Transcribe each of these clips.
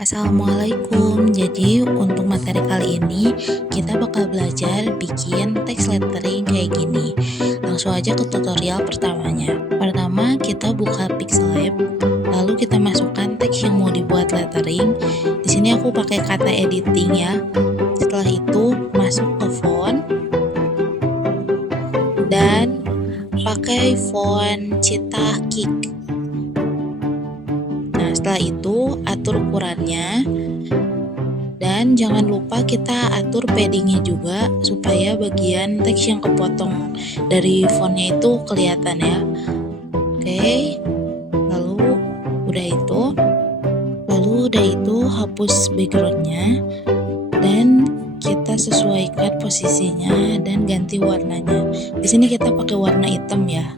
Assalamualaikum. Jadi untuk materi kali ini kita bakal belajar bikin text lettering kayak gini. Langsung aja ke tutorial pertamanya. Pertama kita buka Pixellab, lalu kita masukkan teks yang mau dibuat lettering. Di sini aku pakai kata editing ya. Setelah itu masuk ke font dan pakai font Cheetah Kick. Nah, setelah itu atur ukurannya dan jangan lupa kita atur paddingnya juga supaya bagian teks yang kepotong dari fontnya itu kelihatan ya. Oke, udah itu hapus backgroundnya dan kita sesuaikan posisinya dan ganti warnanya. Di sini kita pakai warna hitam ya.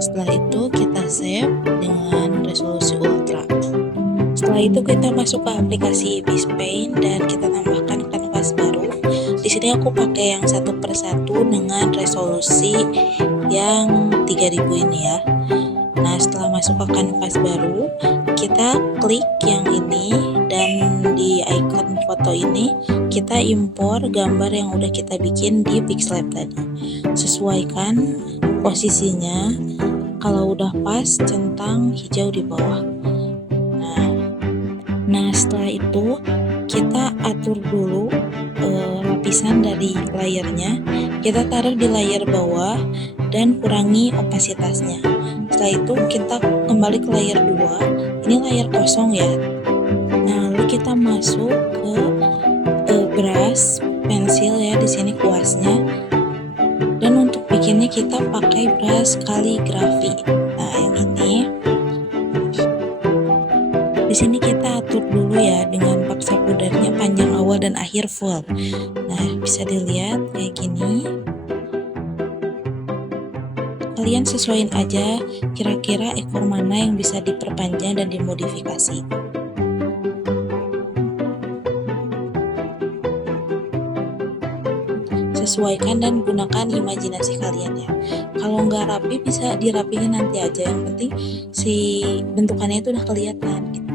Setelah itu kita save dengan resolusi ultra. Setelah itu kita masuk ke aplikasi Ibis Paint dan kita tambahkan kanvas baru. Di sini aku pakai yang 1:1 dengan resolusi yang 3000 ini ya. Nah, setelah masuk ke kanvas baru, kita klik yang ini dan di icon foto ini kita impor gambar yang udah kita bikin di Pixellab tadi. Sesuaikan posisinya, kalau udah pas centang hijau di bawah. Nah setelah itu kita atur dulu lapisan dari layernya, kita taruh di layer bawah dan kurangi opasitasnya. Setelah itu kita kembali ke layer 2, ini layer kosong ya. Nah lalu kita masuk ke brush pensil ya, di sini kuasnya. Dan untuk bikinnya kita pakai brush kaligrafi. Nah yang ini. Di sini kita atur dulu ya dengan paksa pudarnya panjang awal dan akhir full. Nah, bisa dilihat kayak gini. Kalian sesuaiin aja kira-kira ekor mana yang bisa diperpanjang dan dimodifikasi. Sesuaikan dan gunakan imajinasi kalian ya. Kalau nggak rapi bisa dirapihin nanti aja, yang penting si bentukannya itu udah kelihatan gitu.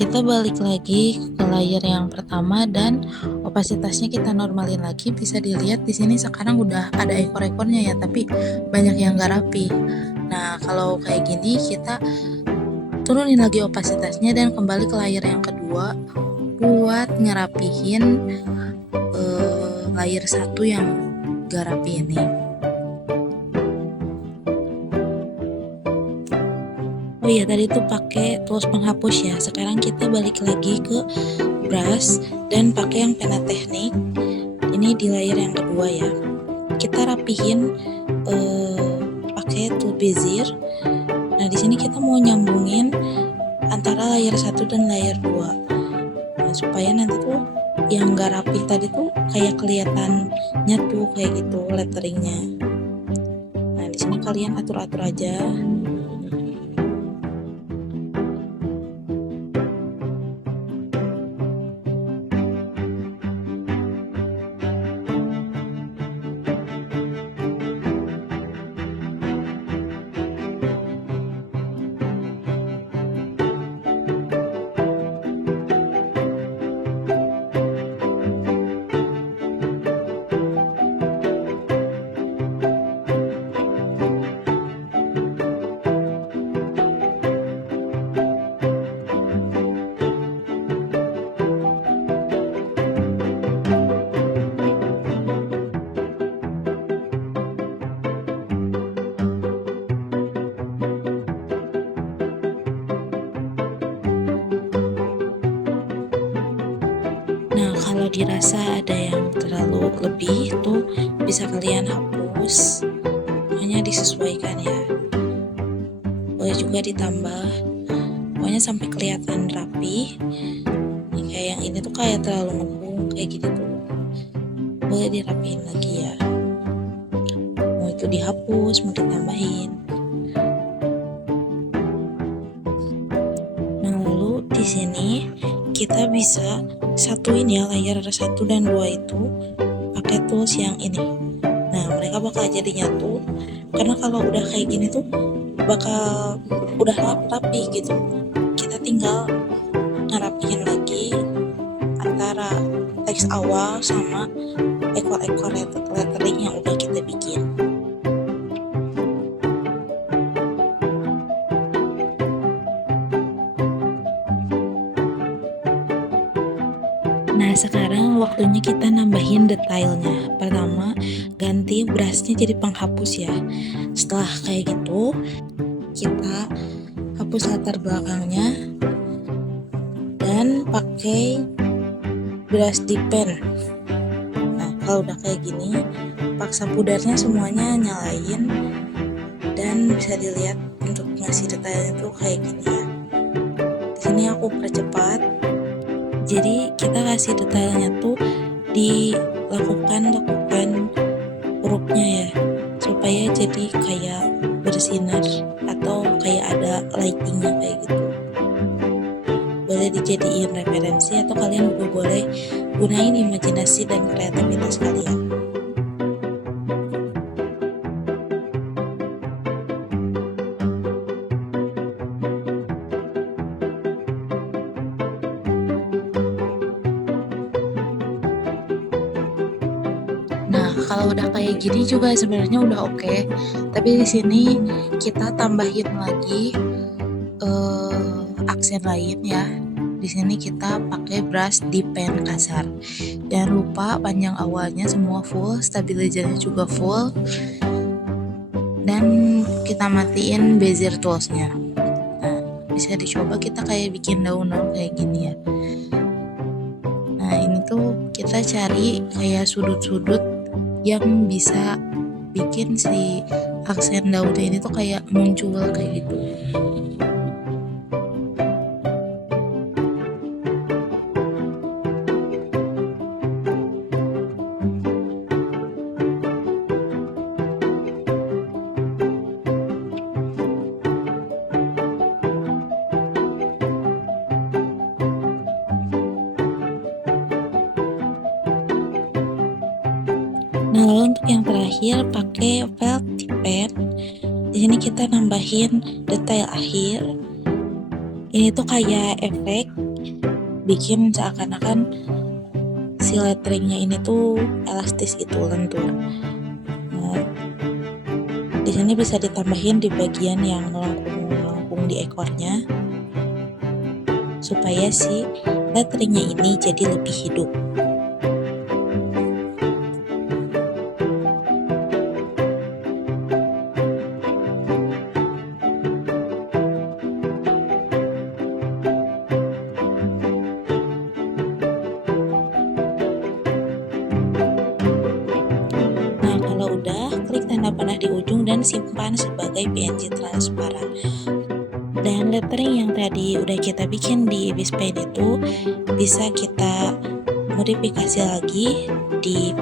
Kita balik lagi ke layer yang pertama dan opasitasnya kita normalin lagi. Bisa dilihat di sini sekarang udah ada ekor-ekornya ya, tapi banyak yang nggak rapi. Nah kalau kayak gini kita turunin lagi opasitasnya dan kembali ke layer yang kedua buat ngerapihin layer 1 yang nggak rapi ini. Oh iya, tadi tuh pakai tools penghapus ya. Sekarang kita balik lagi ke brush dan pakai yang pena teknik. Ini di layer yang kedua ya. Kita rapihin pakai tool bezier. Nah, di sini kita mau nyambungin antara layer 1 dan layer 2. Nah, supaya nanti tuh yang enggak rapi tadi tuh kayak kelihatannya tuh kayak gitu letteringnya. Nah, di sini kalian atur-atur aja. Nah kalau dirasa ada yang terlalu lebih tuh bisa kalian hapus, hanya disesuaikan ya. Boleh juga ditambah, pokoknya sampai kelihatan rapi. Nih, kayak yang ini tuh kayak terlalu ngepung kayak gitu tuh, boleh dirapiin lagi ya. Mau itu dihapus, mau ditambahin. Nah lalu di sini kita bisa satuin ya layer 1 dan 2 itu pakai tools yang ini. Nah mereka bakal jadi nyatu, karena kalau udah kayak gini tuh bakal udah rapi gitu. Kita tinggal teks awal sama ekor-ekor lettering yang udah kita bikin. Nah, sekarang waktunya kita nambahin detailnya. Pertama, ganti brushnya jadi penghapus ya. Setelah kayak gitu, kita hapus latar belakangnya dan pakai brush dip pen. Nah, kalau udah kayak gini, paksa pudarnya semuanya nyalain dan bisa dilihat untuk ngasih detailnya tuh kayak gini ya. Di sini aku percepat. Jadi kita kasih detailnya tuh dilakukan hurufnya ya, supaya jadi kayak bersinar atau kayak ada lightingnya kayak gitu. Boleh dijadiin referensi atau kalian juga boleh gunain imajinasi dan kreativitas kalian. Nah, kalau udah kayak gini juga sebenarnya udah oke. Tapi di sini kita tambahin lagi aksen lain ya. Di sini kita pakai brush dip pen kasar. Jangan lupa panjang awalnya semua full, stabilizernya juga full. Dan kita matiin bezier toolsnya. Nah, bisa dicoba kita kayak bikin daun-daun kayak gini ya. Nah, ini tuh kita cari kayak sudut-sudut yang bisa bikin si aksen daunnya ini tuh kayak muncul kayak gitu. Nah, lalu untuk yang terakhir pakai felt tip pen. Di sini kita nambahin detail akhir. Ini tuh kayak efek bikin seakan-akan si letteringnya ini tuh elastis gitu, lentur. Nah, di sini bisa ditambahin di bagian yang melengkung di ekornya supaya si letteringnya ini jadi lebih hidup. Kalau udah, klik tanda panah di ujung dan simpan sebagai PNG transparan. Dan lettering yang tadi udah kita bikin di Ibispen itu bisa kita modifikasi lagi di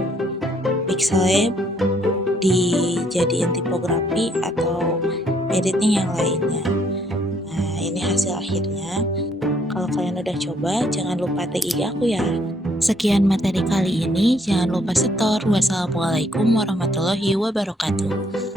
Pixellab, dijadiin tipografi atau editing yang lainnya. Nah, ini hasil akhirnya. Kalau kalian udah coba, jangan lupa tag IG aku ya. Sekian materi kali ini, jangan lupa setor. Wassalamualaikum warahmatullahi wabarakatuh.